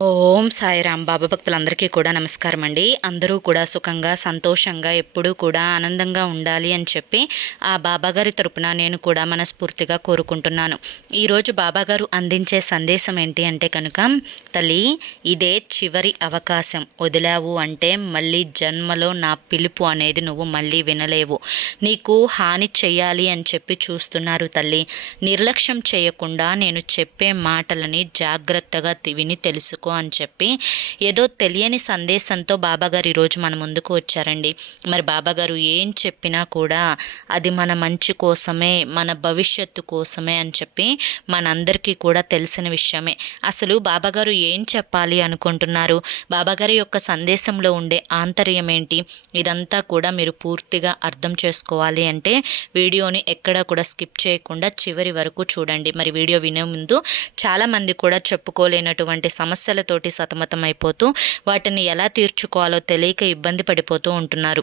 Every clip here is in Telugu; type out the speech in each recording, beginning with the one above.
ఓం సాయిరామ్ బాబా భక్తులందరికీ కూడా నమస్కారం అండి. అందరూ కూడా సుఖంగా సంతోషంగా ఎప్పుడూ కూడా ఆనందంగా ఉండాలి అని చెప్పి ఆ బాబాగారి తరపున నేను కూడా మనస్ఫూర్తిగా కోరుకుంటున్నాను. ఈరోజు బాబాగారు అందించే సందేశం ఏంటి అంటే కనుక తల్లి ఇదే చివరి అవకాశం. వదిలావు అంటే మళ్ళీ జన్మలో నా పిలుపు అనేది నువ్వు మళ్ళీ వినలేవు. నీకు హాని చెయ్యాలి అని చెప్పి చూస్తున్నారు తల్లి. నిర్లక్ష్యం చేయకుండా నేను చెప్పే మాటలని జాగ్రత్తగా విని తెలుసుకో. చేసుకో అని చెప్పి ఏదో తెలియని సందేశంతో బాబాగారు ఈరోజు మన ముందుకు వచ్చారండి. మరి బాబాగారు ఏం చెప్పినా కూడా అది మన మంచి కోసమే మన భవిష్యత్తు కోసమే అని చెప్పి మనందరికీ కూడా తెలిసిన విషయమే. అసలు బాబాగారు ఏం చెప్పాలి అనుకుంటున్నారు? బాబాగారి యొక్క సందేశంలో ఉండే ఆంతర్యం ఏంటి? ఇదంతా కూడా మీరు పూర్తిగా అర్థం చేసుకోవాలి అంటే వీడియోని ఎక్కడా కూడా స్కిప్ చేయకుండా చివరి వరకు చూడండి. మరి వీడియో వినే ముందు చాలామంది కూడా చెప్పుకోలేనటువంటి సమస్యలు సమస్యలతోటి సతమతమైపోతూ వాటిని ఎలా తీర్చుకోవాలో తెలియక ఇబ్బంది పడిపోతూ ఉంటున్నారు.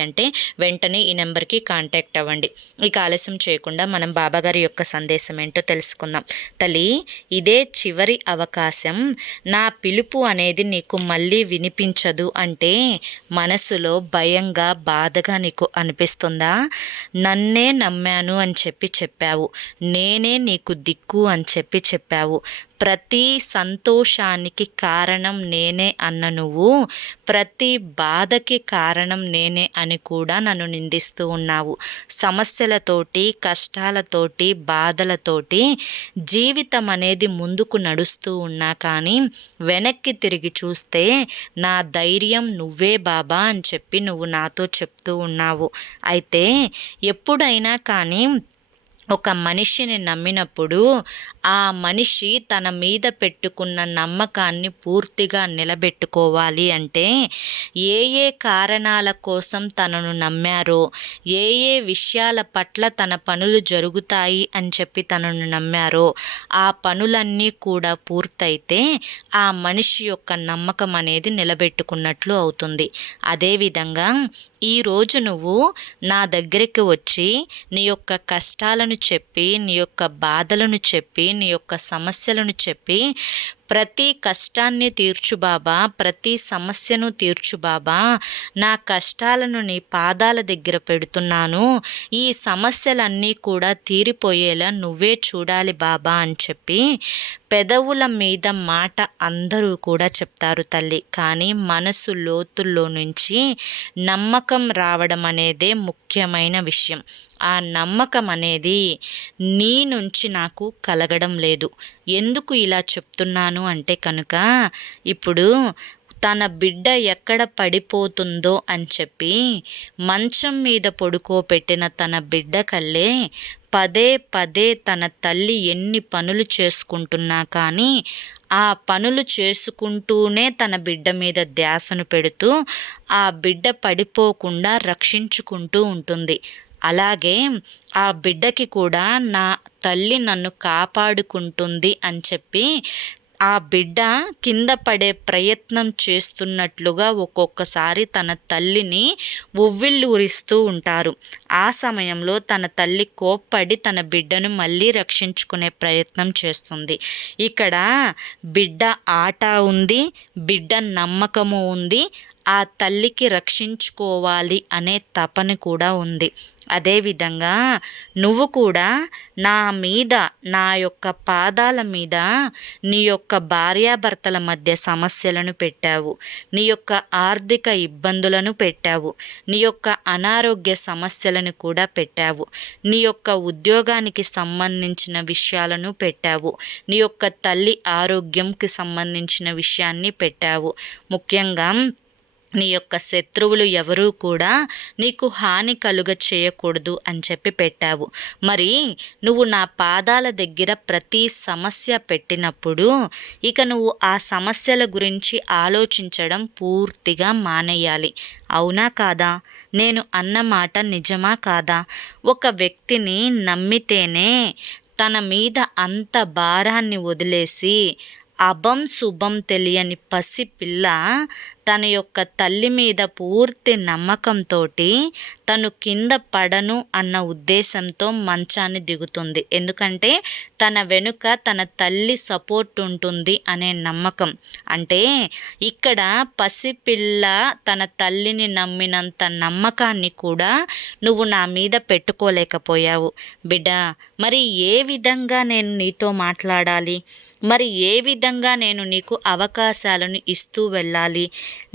అంటే వెంటనే ఈ నెంబర్కి కాంటాక్ట్ అవ్వండి. ఇక ఆలస్యం చేయకుండా మనం బాబాగారి యొక్క సందేశం ఏంటో తెలుసుకుందాం. తల్లి ఇదే చివరి అవకాశం. నా పిలుపు అనేది నీకు మళ్ళీ వినిపించదు అంటే మనసులో భయంగా బాధగా నీకు అనిపిస్తుందా? నన్నే నమ్మాను అని చెప్పి చెప్పావు. నేనే నీకు దిక్కు అని చెప్పి చెప్పావు. ప్రతి సంతోషానికి కారణం నేనే అన్న నువ్వు ప్రతి బాధకి కారణం నేనే అని కూడా నన్ను నిందిస్తూ ఉన్నావు. సమస్యలతోటి కష్టాలతోటి బాధలతోటి జీవితం అనేది ముందుకు నడుస్తూ ఉన్నా కానీ వెనక్కి తిరిగి చూస్తే నా ధైర్యం నువ్వే బాబా అని చెప్పి నువ్వు నాతో చెప్తూ ఉన్నావు. అయితే ఎప్పుడైనా కానీ ఒక మనిషిని నమ్మినప్పుడు ఆ మనిషి తన మీద పెట్టుకున్న నమ్మకాన్ని పూర్తిగా నిలబెట్టుకోవాలి అంటే ఏ ఏ కారణాల కోసం తనను నమ్మారో ఏ ఏ విషయాల పట్ల తన పనులు జరుగుతాయి అని చెప్పి తనను నమ్మారో ఆ పనులన్నీ కూడా పూర్తయితే ఆ మనిషి యొక్క నమ్మకం అనేది నిలబెట్టుకున్నట్లు అవుతుంది. అదేవిధంగా ఈరోజు నువ్వు నా దగ్గరికి వచ్చి నీ యొక్క కష్టాలను చెప్పి నీ యొక్క బాధలను చెప్పి నీ యొక్క సమస్యలను చెప్పి ప్రతి కష్టాన్ని తీర్చు బాబా ప్రతి సమస్యను తీర్చు బాబా. నా కష్టాలను నీ పాదాల దగ్గర పెడుతున్నాను. ఈ సమస్యలన్నీ కూడా తీరిపోయేలా నువ్వే చూడాలి బాబా అని చెప్పి పెదవుల మీద మాట అందరూ కూడా చెప్తారు తల్లి. కానీ మనసు లోతుల్లో నుంచి నమ్మకం రావడం అనేదే ముఖ్యమైన విషయం. ఆ నమ్మకం అనేది నీ నుంచి నాకు కలగడం లేదు. ఎందుకు ఇలా చెప్తున్నాను? అంటే కనుక ఇప్పుడు తన బిడ్డ ఎక్కడ పడిపోతుందో అని చెప్పి మంచం మీద పడుకోబెట్టిన తన బిడ్డ కల్లే పదే పదే తన తల్లి ఎన్ని పనులు చేసుకుంటున్నా కానీ ఆ పనులు చేసుకుంటూనే తన బిడ్డ మీద ధ్యాసను పెడుతూ ఆ బిడ్డ పడిపోకుండా రక్షించుకుంటూ ఉంటుంది. అలాగే ఆ బిడ్డకి కూడా నా తల్లి నన్ను కాపాడుకుంటుంది అని చెప్పి ఆ బిడ్డ కింద పడే ప్రయత్నం చేస్తున్నట్లుగా ఒక్కొక్కసారి తన తల్లిని ఉవ్విళ్ళూరిస్తూ ఉంటారు. ఆ సమయంలో తన తల్లి కోప్పడి తన బిడ్డను మళ్ళీ రక్షించుకునే ప్రయత్నం చేస్తుంది. ఇక్కడ బిడ్డ ఆట ఉంది బిడ్డ నమ్మకము ఉంది ఆ తల్లికి రక్షించుకోవాలి అనే తపన కూడా ఉంది. అదేవిధంగా నువ్వు కూడా నా మీద నా యొక్క పాదాల మీద నీ యొక్క భార్యాభర్తల మధ్య సమస్యలను పెట్టావు. నీ యొక్క ఆర్థిక ఇబ్బందులను పెట్టావు. నీ యొక్క అనారోగ్య సమస్యలను కూడా పెట్టావు. నీ యొక్క ఉద్యోగానికి సంబంధించిన విషయాలను పెట్టావు. నీ యొక్క తల్లి ఆరోగ్యంకి సంబంధించిన విషయాన్ని పెట్టావు. ముఖ్యంగా నీ యొక్క శత్రువులు ఎవరూ కూడా నీకు హాని కలుగ చేయకూడదు అని చెప్పి పెట్టావు. మరి నువ్వు నా పాదాల దగ్గర ప్రతి సమస్య పెట్టినప్పుడు ఇక నువ్వు ఆ సమస్యల గురించి ఆలోచించడం పూర్తిగా మానేయాలి. అవునా కాదా? నేను అన్న మాట నిజమా కాదా? ఒక వ్యక్తిని నమ్మితేనే తన మీద అంత భారాన్ని వదిలేసి అభం శుభం తెలియని పసిపిల్ల తన యొక్క తల్లి మీద పూర్తి నమ్మకంతో తను కింద పడను అన్న ఉద్దేశంతో మంచాన్ని దిగుతుంది. ఎందుకంటే తన వెనుక తన తల్లి సపోర్ట్ ఉంటుంది అనే నమ్మకం. అంటే ఇక్కడ పసిపిల్ల తన తల్లిని నమ్మినంత నమ్మకాన్ని కూడా నువ్వు నా మీద పెట్టుకోలేకపోయావు. బిడ్డ మరి ఏ విధంగా నేను నీతో మాట్లాడాలి? మరి ఏ విధంగా నేను నీకు అవకాశాలను ఇస్తూ వెళ్ళాలి?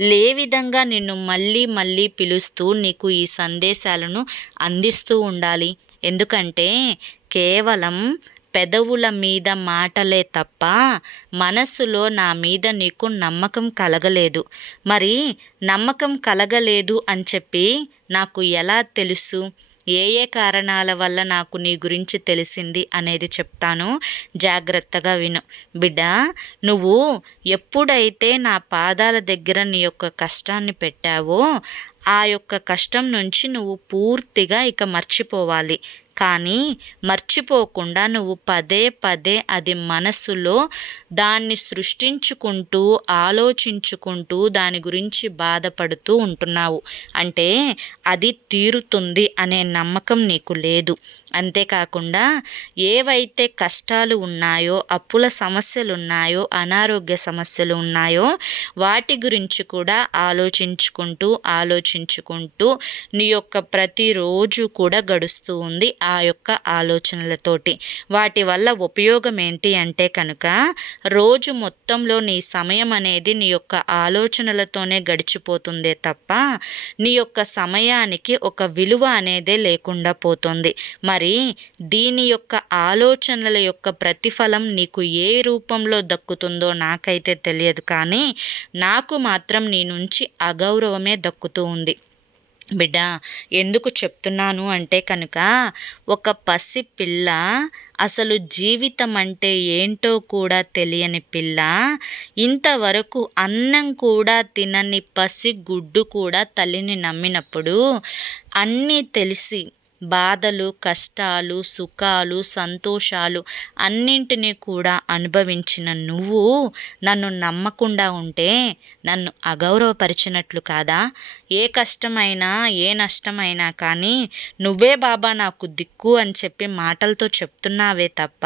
లే విధంగా నిన్ను మళ్ళీ మళ్ళీ పిలుస్తూ నీకు ఈ సందేశాలను అందిస్తూ ఉండాలి. ఎందుకంటే కేవలం పెదవుల మీద మాటలే తప్ప మనస్సులో నా మీద నీకు నమ్మకం కలగలేదు. మరి నమ్మకం కలగలేదు అని చెప్పి నాకు ఎలా తెలుసు? ఏ ఏ కారణాల వల్ల నాకు నీ గురించి తెలిసింది అనేది చెప్తాను. జాగ్రత్తగా విను. బిడ్డ నువ్వు ఎప్పుడైతే నా పాదాల దగ్గర నీ యొక్క కష్టాన్ని పెట్టావో ఆ యొక్క కష్టం నుంచి నువ్వు పూర్తిగా ఇక మర్చిపోవాలి. కానీ మర్చిపోకుండా నువ్వు పదే పదే అది మనసులో దాన్ని సృష్టించుకుంటూ ఆలోచించుకుంటూ దాని గురించి బాధపడుతూ ఉంటున్నావు. అంటే అది తీరుతుంది అనే నమ్మకం నీకు లేదు. అంతేకాకుండా ఏవైతే కష్టాలు ఉన్నాయో అప్పుల సమస్యలు ఉన్నాయో అనారోగ్య సమస్యలు ఉన్నాయో వాటి గురించి కూడా ఆలోచించుకుంటూ ఆలోచి ఆలోచించుకుంటూ నీ యొక్క ప్రతిరోజు కూడా గడుస్తూ ఉంది ఆ యొక్క ఆలోచనలతోటి. వాటి వల్ల ఉపయోగం ఏంటి అంటే కనుక రోజు మొత్తంలో నీ సమయం అనేది నీ యొక్క ఆలోచనలతోనే గడిచిపోతుందే తప్ప నీ యొక్క సమయానికి ఒక విలువ అనేదే లేకుండా పోతుంది. మరి దీని యొక్క ఆలోచనల యొక్క ప్రతిఫలం నీకు ఏ రూపంలో దక్కుతుందో నాకైతే తెలియదు కానీ నాకు మాత్రం నీ నుంచి అగౌరవమే దక్కుతూ ఉంది. బిడ్డ ఎందుకు చెప్తున్నాను అంటే కనుక ఒక పసి పిల్ల అసలు జీవితం అంటే ఏంటో కూడా తెలియని పిల్ల ఇంతవరకు అన్నం కూడా తినని పసి గుడ్డు కూడా తల్లిని నమ్మినప్పుడు అన్నీ తెలిసి బాధలు కష్టాలు సుఖాలు సంతోషాలు అన్నింటినీ కూడా అనుభవించిన నువ్వు నన్ను నమ్మకుండా ఉంటే నన్ను అగౌరవపరిచినట్లు కాదా? ఏ కష్టమైనా ఏ నష్టమైనా కానీ నువ్వే బాబా నాకు దిక్కు అని చెప్పి మాటలతో చెప్తున్నావే తప్ప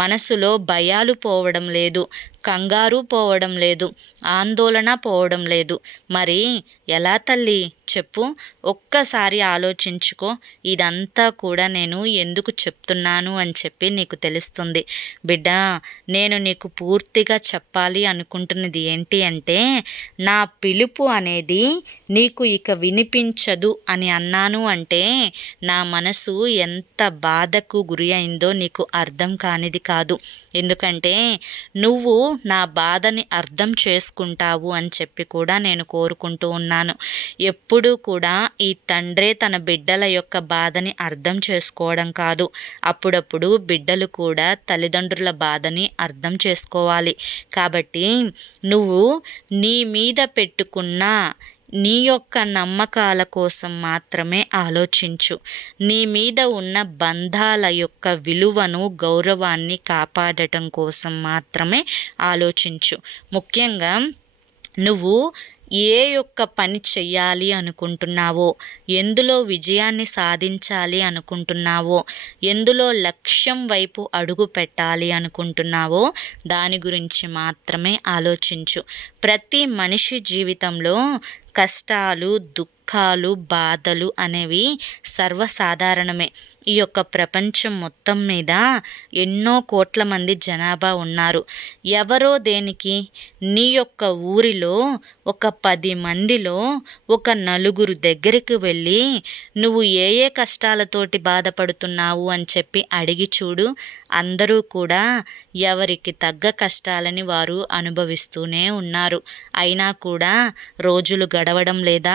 మనసులో భయాలు పోవడం లేదు. కంగారు పోవడం లేదు ఆందోళన పోవడం లేదు. మరి ఎలా తల్లి? చెప్పు. ఒక్కసారి ఆలోచించుకో. ఇదంతా కూడా నేను ఎందుకు చెప్తున్నాను అని చెప్పి నీకు తెలుస్తుంది. బిడ్డ నేను నీకు పూర్తిగా చెప్పాలి అనుకుంటున్నది ఏంటి అంటే నా పిలుపు అనేది నీకు ఇక వినిపించదు అని అన్నాను అంటే నా మనసు ఎంత బాధకు గురి అయిందో నీకు అర్థం కానిది కాదు. ఎందుకంటే నువ్వు నా బాధని అర్థం చేసుకుంటావు అని చెప్పి కూడా నేను కోరుకుంటూ ఉన్నాను. ఎప్పుడూ కూడా ఈ తండ్రే తన బిడ్డల యొక్క బాధని అర్థం చేసుకోవడం కాదు. అప్పుడప్పుడు బిడ్డలు కూడా తల్లిదండ్రుల బాధని అర్థం చేసుకోవాలి. కాబట్టి నువ్వు నీ మీద పెట్టుకున్న నీ యొక్క నమ్మకాల కోసం మాత్రమే ఆలోచించు. నీ మీద ఉన్న బంధాల యొక్క విలువను గౌరవాన్ని కాపాడటం కోసం మాత్రమే ఆలోచించు. ముఖ్యంగా నువ్వు ఏ యొక్క పని చెయ్యాలి అనుకుంటున్నావో? ఎందులో విజయాన్ని సాధించాలి అనుకుంటున్నావో? ఎందులో లక్ష్యం వైపు అడుగు పెట్టాలి అనుకుంటున్నావో? దాని గురించి మాత్రమే ఆలోచించు. ప్రతి మనిషి జీవితంలో కష్టాలు దుఃఖాలు బాధలు అనేవి సర్వసాధారణమే. ఈ యొక్క ప్రపంచం మొత్తం మీద ఎన్నో కోట్ల మంది జనాభా ఉన్నారు. ఎవరో దేనికి నీ యొక్క ఊరిలో ఒక పది మందిలో ఒక నలుగురు దగ్గరికి వెళ్ళి నువ్వు ఏ ఏ కష్టాలతోటి బాధపడుతున్నావు? అని చెప్పి అడిగి చూడు. అందరూ కూడా ఎవరికి తగ్గ కష్టాలని వారు అనుభవిస్తూనే ఉన్నారు. అయినా కూడా రోజులు గడవడం లేదా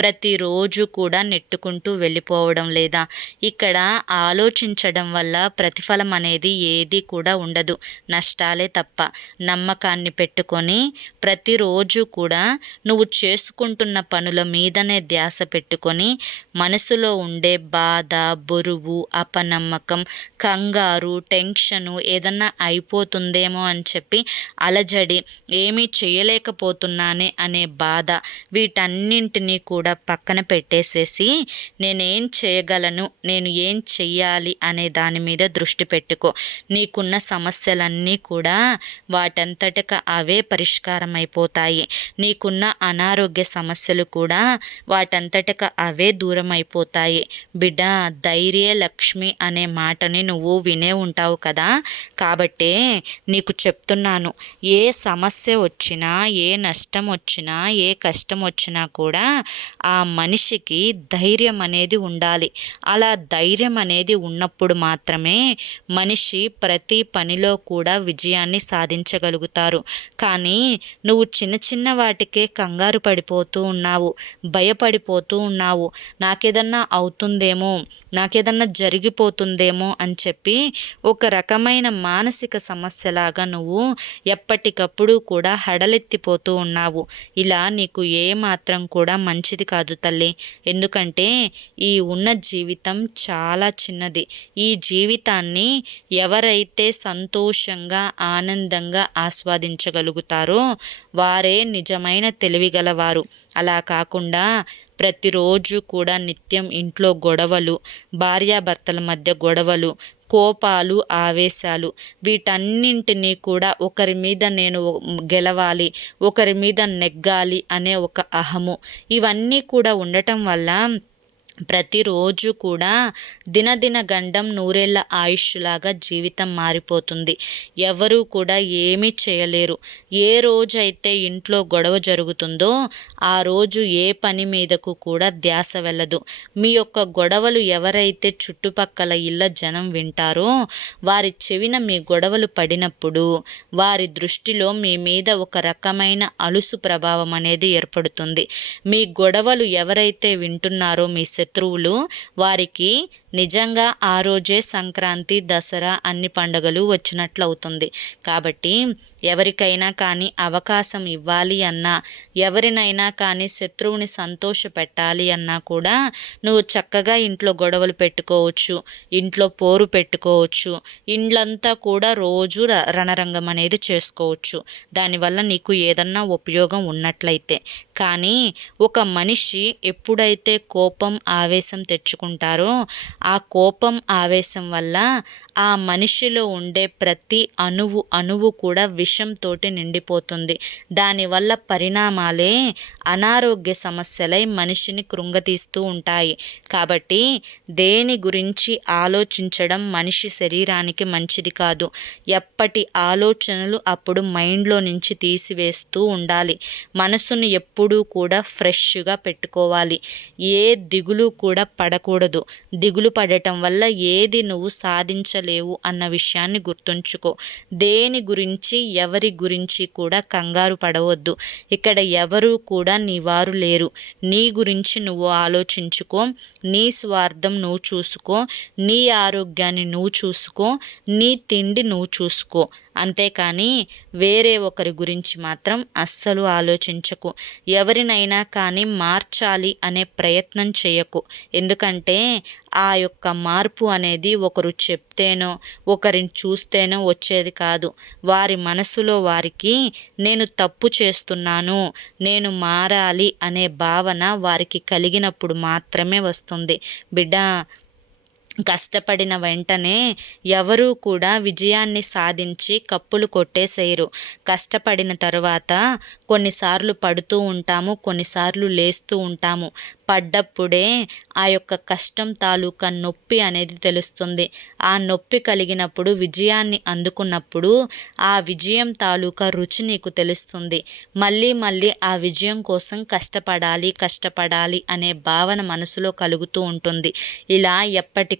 ప్రతిరోజు కూడా నెట్టుకుంటూ వెళ్ళిపోవడం లేదా ఇక్కడ ఆలోచించడం వల్ల ప్రతిఫలం అనేది ఏది కూడా ఉండదు. నష్టాలే తప్ప నమ్మకాన్ని పెట్టుకొని ప్రతిరోజు కూడా నువ్వు చేసుకుంటున్న పనుల మీదనే ధ్యాస పెట్టుకొని మనసులో ఉండే బాధ బరువు అపనమ్మకం కంగారు టెన్షను ఏదన్నా అయిపోతుందేమో అని చెప్పి అలజడి ఏమీ చేయలేకపోతున్నానే అనే బాధ వీటన్నింటినీ కూడా పక్కన పెట్టేసేసి నేనేం చేయగలను నేను ఏం చెయ్యాలి అనే దాని మీద దృష్టి పెట్టుకో. నీకున్న సమస్యలన్నీ కూడా వాటంతటక అవే పరిష్కారం అయిపోతాయి నీకున్న అనారోగ్య సమస్యలు కూడా వాటంతటక అవే దూరం అయిపోతాయి బిడ్డ ధైర్య లక్ష్మి అనే మాటని నువ్వు వినే ఉంటావు కదా? కాబట్టే నీకు చెప్తున్నాను ఏ సమస్య వచ్చినా ఏ నష్టం వచ్చినా ఏ కష్టం వచ్చినా కూడా ఆ మనిషికి ధైర్యం అనేది ఉండాలి. అలా ధైర్యం అనేది ఉన్నప్పుడు మాత్రమే మనిషి ప్రతి పనిలో కూడా విజయాన్ని సాధించగలుగుతారు. కానీ నువ్వు చిన్న చిన్న వాటికి కంగారు పడిపోతూ ఉన్నావు? భయపడిపోతూ ఉన్నావు? నాకేదన్నా అవుతుందేమో? నాకేదన్నా జరిగిపోతుందేమో అని చెప్పి ఒక రకమైన మానసిక సమస్యలాగా నువ్వు ఎప్పటికప్పుడు కూడా హడలెత్తిపోతూ ఉన్నావు. ఇలా నీకు ఏ మాత్రం కూడా మంచిది కాదు తల్లి. ఎందుకంటే ఈ ఉన్న జీవితం చాలా చిన్నది. ఈ జీవితాన్ని ఎవరైతే సంతోషంగా ఆనందంగా ఆస్వాదించగలుగుతారో వారే నిజమైన తెలివిగలవారు. అలా కాకుండా ప్రతిరోజు కూడా నిత్యం ఇంట్లో గొడవలు భార్యాభర్తల మధ్య గొడవలు కోపాలు ఆవేశాలు. వీటన్నింటినీ కూడా ఒకరి మీద నేను గెలవాలి ఒకరి మీద నెగ్గాలి అనే ఒక అహము. ఇవన్నీ కూడా ఉండటం వల్ల ప్రతిరోజు కూడా దినదిన గండం నూరేళ్ళ ఆయుష్లాగా జీవితం మారిపోతుంది. ఎవరు కూడా ఏమీ చేయలేరు. ఏ రోజైతే ఇంట్లో గొడవ జరుగుతుందో ఆ రోజు ఏ పని మీదకు కూడా ధ్యాస వెళ్ళదు. మీ యొక్క గొడవలు ఎవరైతే చుట్టుపక్కల ఇళ్ళ జనం వింటారో వారి చెవిన మీ గొడవలు పడినప్పుడు వారి దృష్టిలో మీ మీద ఒక రకమైన అలుసు ప్రభావం అనేది ఏర్పడుతుంది. మీ గొడవలు ఎవరైతే వింటున్నారో మీ శత్రువులు వారికి నిజంగా ఆ రోజే సంక్రాంతి దసరా అన్ని పండుగలు వచ్చినట్లు అవుతుంది కాబట్టి ఎవరికైనా కానీ అవకాశం ఇవ్వాలి అన్నా ఎవరినైనా కానీ శత్రువుని సంతోష పెట్టాలి అన్నా కూడా నువ్వు చక్కగా ఇంట్లో గొడవలు పెట్టుకోవచ్చు ఇంట్లో పోరు పెట్టుకోవచ్చు ఇండ్లంతా కూడా రోజు రణరంగం అనేది చేసుకోవచ్చు. దానివల్ల నీకు ఏదన్నా ఉపయోగం ఉన్నట్లయితే. కానీ ఒక మనిషి ఎప్పుడైతే కోపం ఆవేశం తెచ్చుకుంటారో ఆ కోపం ఆవేశం వల్ల ఆ మనిషిలో ఉండే ప్రతి అణువు అణువు కూడా విషంతోటి నిండిపోతుంది. దానివల్ల పరిణామాలే అనారోగ్య సమస్యలై మనిషిని కృంగతీస్తూ ఉంటాయి. కాబట్టి దేని గురించి ఆలోచించడం మనిషి శరీరానికి మంచిది కాదు. ఎప్పటి ఆలోచనలు అప్పుడు మైండ్లో నుంచి తీసివేస్తూ ఉండాలి. మనసును ఎప్పుడూ కూడా ఫ్రెష్గా పెట్టుకోవాలి. ఏ దిగులు కూడా పడకూడదు. దిగులు పడటం వల్ల ఏది నువ్వు సాధించలేవు అన్న విషయాన్ని గుర్తుంచుకో. దేని గురించి ఎవరి గురించి కూడా కంగారు పడవద్దు. ఇక్కడ ఎవరు కూడా నీ వారు లేరు. నీ గురించి నువ్వు ఆలోచించుకో. నీ స్వార్థం నువ్వు చూసుకో. నీ ఆరోగ్యాన్ని నువ్వు చూసుకో. నీ తిండి నువ్వు చూసుకో. అంతేకాని వేరే ఒకరి గురించి మాత్రం అస్సలు ఆలోచించకు. ఎవరినైనా కానీ మార్చాలి అనే ప్రయత్నం చేయకు. ఎందుకంటే ఆ యొక్క మార్పు అనేది ఒకరు చెప్తేనో ఒకరిని చూస్తేనో వచ్చేది కాదు. వారి మనసులో వారికి నేను తప్పు చేస్తున్నాను నేను మారాలి అనే భావన వారికి కలిగినప్పుడు మాత్రమే వస్తుంది. బిడ్డ కష్టపడిన వెంటనే ఎవరూ కూడా విజయాన్ని సాధించి కప్పులు కొట్టేసేయరు. కష్టపడిన తరువాత కొన్నిసార్లు పడుతూ ఉంటాము కొన్నిసార్లు లేస్తూ ఉంటాము. పడ్డప్పుడే ఆ యొక్క కష్టం తాలూకా నొప్పి అనేది తెలుస్తుంది. ఆ నొప్పి కలిగినప్పుడు విజయాన్ని అందుకున్నప్పుడు ఆ విజయం తాలూకా రుచి నీకు తెలుస్తుంది. మళ్ళీ మళ్ళీ ఆ విజయం కోసం కష్టపడాలి కష్టపడాలి అనే భావన మనసులో కలుగుతూ ఉంటుంది. ఇలా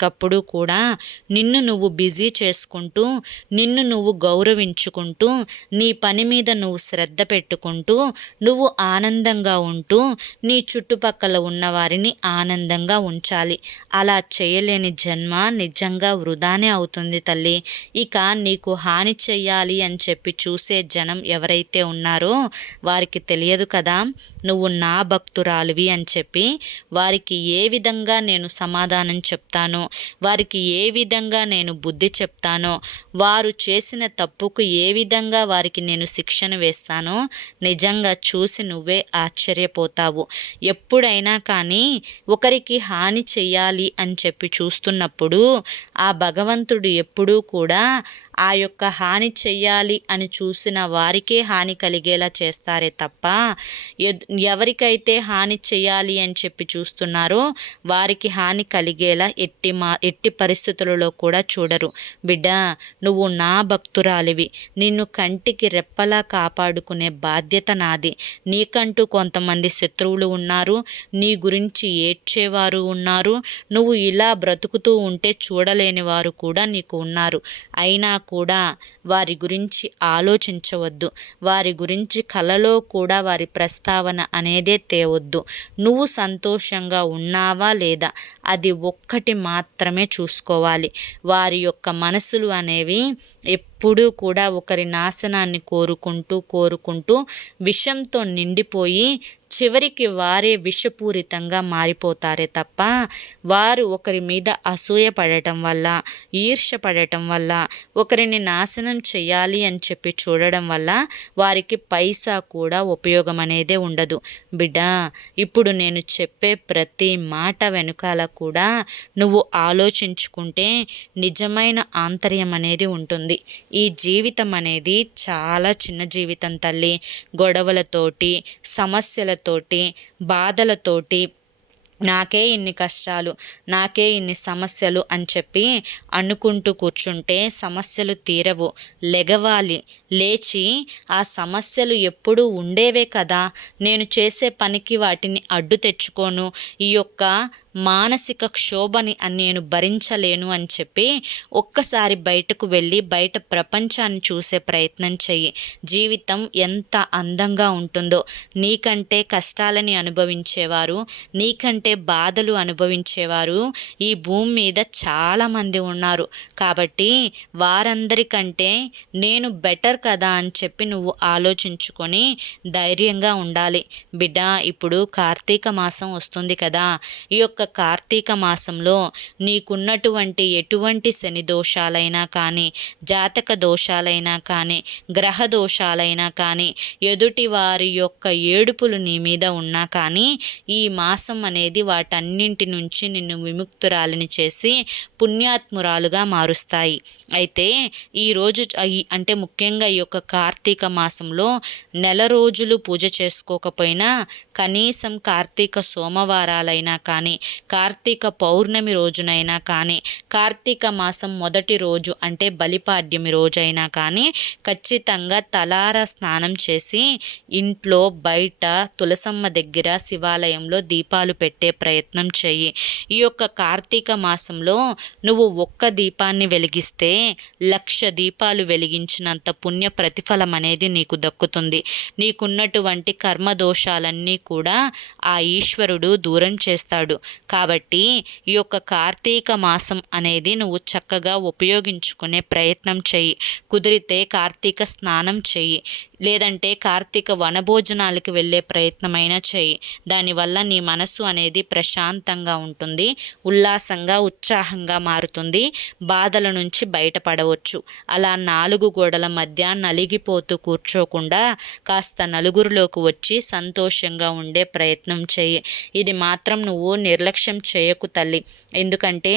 ఎప్పటికప్పుడు కూడా నిన్ను నువ్వు బిజీ చేసుకుంటూ నిన్ను నువ్వు గౌరవించుకుంటూ నీ పని మీద నువ్వు శ్రద్ధ పెట్టుకుంటూ నువ్వు ఆనందంగా ఉంటూ నీ చుట్టుపక్కల ఉన్న ఉన్నవారిని ఆనందంగా ఉంచాలి. అలా చేయలేని జన్మ నిజంగా వృధానే అవుతుంది తల్లి. ఇక నీకు హాని చెయ్యాలి అని చెప్పి చూసే జనం ఎవరైతే ఉన్నారో వారికి తెలియదు కదా నువ్వు నా భక్తురాలివి అని చెప్పి వారికి ఏ విధంగా నేను సమాధానం చెప్తానో వారికి ఏ విధంగా నేను బుద్ధి చెప్తానో వారు చేసిన తప్పుకు ఏ విధంగా వారికి నేను శిక్షణ వేస్తానో నిజంగా చూసి నువ్వే ఆశ్చర్యపోతావు. ఎప్పుడైనా కానీ ఒకరికి హాని చెయ్యాలి అని చెప్పి చూస్తున్నప్పుడు ఆ భగవంతుడు ఎప్పుడూ కూడా ఆ యొక్క హాని చెయ్యాలి అని చూసిన వారికే హాని కలిగేలా చేస్తారే తప్ప ఎవరికైతే హాని చెయ్యాలి అని చెప్పి చూస్తున్నారో వారికి హాని కలిగేలా ఎట్టి మా ఎట్టి పరిస్థితులలో కూడా చూడరు. బిడ్డ నువ్వు నా భక్తురాలివి. నిన్ను కంటికి రెప్పలా కాపాడుకునే బాధ్యత నాది. నీకంటూ కొంతమంది శత్రువులు ఉన్నారు. నీ గురించి ఏడ్చేవారు ఉన్నారు. నువ్వు ఇలా బ్రతుకుతూ ఉంటే చూడలేని వారు కూడా నీకు ఉన్నారు. అయినా కూడా వారి గురించి ఆలోచించవద్దు. వారి గురించి కలలో కూడా వారి ప్రస్తావన అనేదే తేవద్దు. నువ్వు సంతోషంగా ఉన్నావా లేదా? అది ఒక్కటి మాత్రమే చూసుకోవాలి. వారి యొక్క మనసులు అనేవి ఎప్పుడూ కూడా ఒకరి నాశనాన్ని కోరుకుంటూ కోరుకుంటూ విషంతో నిండిపోయి చివరికి వారే విషపూరితంగా మారిపోతారే తప్ప వారు ఒకరి మీద అసూయ పడటం వల్ల ఈర్ష పడటం వల్ల ఒకరిని నాశనం చేయాలి అని చెప్పి చూడడం వల్ల వారికి పైసా కూడా ఉపయోగం అనేదే ఉండదు. బిడ్డా ఇప్పుడు నేను చెప్పే ప్రతి మాట వెనుకాల కూడా నువ్వు ఆలోచించుకుంటే నిజమైన ఆంతర్యం అనేది ఉంటుంది. ఈ జీవితం అనేది చాలా చిన్న జీవితం తల్లి. గొడవలతోటి సమస్యలతో సమస్యలతోటి బాధలతోటి నాకే ఇన్ని కష్టాలు నాకే ఇన్ని సమస్యలు అని చెప్పి అనుకుంటూ కూర్చుంటే సమస్యలు తీరవు. లెగవాలి లేచి ఆ సమస్యలు ఎప్పుడూ ఉండేవే కదా. నేను చేసే పనికి వాటిని అడ్డు తెచ్చుకోను. ఈ యొక్క మానసిక క్షోభని నేను భరించలేను అని చెప్పి ఒక్కసారి బయటకు వెళ్ళి బయట ప్రపంచాన్ని చూసే ప్రయత్నం చెయ్యి. జీవితం ఎంత అందంగా ఉంటుందో. నీకంటే కష్టాలని అనుభవించేవారు నీకంటే బాధలు అనుభవించేవారు. ఈ భూమి మీద చాలామంది ఉన్నారు. కాబట్టి వారందరికంటే నేను బెటర్ కదా అని చెప్పి నువ్వు ఆలోచించుకొని ధైర్యంగా ఉండాలి. బిడ్డ ఇప్పుడు కార్తీక మాసం వస్తుంది కదా. ఈ యొక్క కార్తీక మాసంలో నీకున్నటువంటి ఎటువంటి శని దోషాలైనా కానీ జాతక దోషాలైనా కానీ గ్రహ దోషాలైనా కానీ ఎదుటి వారి యొక్క ఏడుపులు నీ మీద ఉన్నా కానీ ఈ మాసం అనేది వాటన్నింటి నుంచి నిన్ను విముక్తురాలిని చేసి పుణ్యాత్మురాలుగా మారుస్తాయి. అయితే ఈరోజు అంటే ముఖ్యంగా ఈ యొక్క కార్తీక మాసంలో నెల రోజులు పూజ చేసుకోకపోయినా కనీసం కార్తీక సోమవారాలైనా కానీ కార్తీక పౌర్ణమి రోజునైనా కానీ కార్తీక మాసం మొదటి రోజు అంటే బలిపాడ్యమి రోజైనా కానీ ఖచ్చితంగా తలార స్నానం చేసి ఇంట్లో బయట తులసమ్మ దగ్గర శివాలయంలో దీపాలు పెట్టి ప్రయత్నం చెయ్యి. ఈ యొక్క కార్తీక మాసంలో నువ్వు ఒక్క దీపాన్ని వెలిగిస్తే లక్ష దీపాలు వెలిగించినంత పుణ్య ప్రతిఫలం అనేది నీకు దక్కుతుంది. నీకున్నటువంటి కర్మ దోషాలన్నీ కూడా ఆ ఈశ్వరుడు దూరం చేస్తాడు. కాబట్టి ఈ యొక్క కార్తీక మాసం అనేది నువ్వు చక్కగా ఉపయోగించుకునే ప్రయత్నం చెయ్యి. కుదిరితే కార్తీక స్నానం చెయ్యి. లేదంటే కార్తీక వనభోజనాలకు వెళ్ళే ప్రయత్నమైనా చేయి. దానివల్ల నీ మనసు అనేది ప్రశాంతంగా ఉంటుంది ఉల్లాసంగా ఉత్సాహంగా మారుతుంది. బాధల నుంచి బయటపడవచ్చు. అలా నాలుగు గోడల మధ్య నలిగిపోతూ కూర్చోకుండా కాస్త నలుగురిలోకి వచ్చి సంతోషంగా ఉండే ప్రయత్నం చేయి. ఇది మాత్రం నువ్వు నిర్లక్ష్యం చేయకు తల్లి. ఎందుకంటే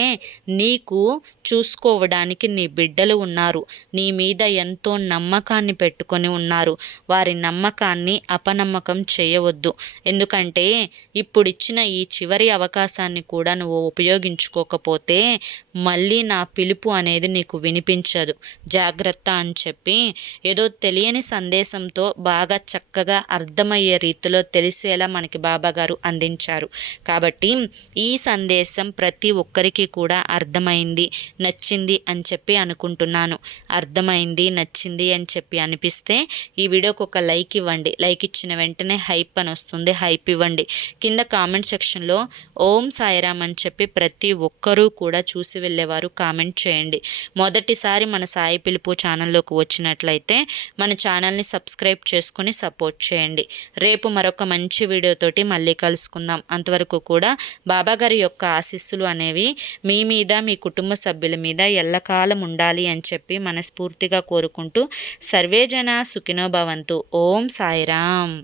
నీకు చూసుకోవడానికి నీ బిడ్డలు ఉన్నారు. నీ మీద ఎంతో నమ్మకాన్ని పెట్టుకొని ఉన్నారు. వారి నమ్మకాన్ని అపనమ్మకం చేయవద్దు. ఎందుకంటే ఇప్పుడు ఇచ్చిన ఈ చివరి అవకాశాన్ని కూడా నువ్వు ఉపయోగించుకోకపోతే మళ్ళీ నా పిలుపు అనేది నీకు వినిపించదు. జాగ్రత్త అని చెప్పి ఏదో తెలియని సందేశంతో బాగా చక్కగా అర్థమయ్యే రీతిలో తెలిసేలా మనకి బాబాగారు అందించారు. కాబట్టి ఈ సందేశం ప్రతి ఒక్కరికి కూడా అర్థమైంది నచ్చింది అని చెప్పి అనుకుంటున్నాను. అర్థమైంది నచ్చింది అని చెప్పి అనిపిస్తే ఈ వీడియోకి ఒక లైక్ ఇవ్వండి. లైక్ ఇచ్చిన వెంటనే హైప్ అని వస్తుంది. హైప్ ఇవ్వండి. కింద కామెంట్ సెక్షన్లో ఓం సాయిరామ్ అని చెప్పి ప్రతి ఒక్కరూ కూడా చూసి వెళ్ళేవారు కామెంట్ చేయండి. మొదటిసారి మన సాయి పిలుపు ఛానల్లోకి వచ్చినట్లయితే మన ఛానల్ని సబ్స్క్రైబ్ చేసుకొని సపోర్ట్ చేయండి. రేపు మరొక మంచి వీడియోతోటి మళ్ళీ కలుసుకుందాం. అంతవరకు కూడా బాబాగారి యొక్క ఆశీస్సులు అనేవి మీ మీద మీ కుటుంబ సభ్యుల మీద ఎల్లకాలం ఉండాలి అని చెప్పి మనస్ఫూర్తిగా కోరుకుంటూ సర్వేజన సుఖినోభవంతు ఓం సాయిరామ్.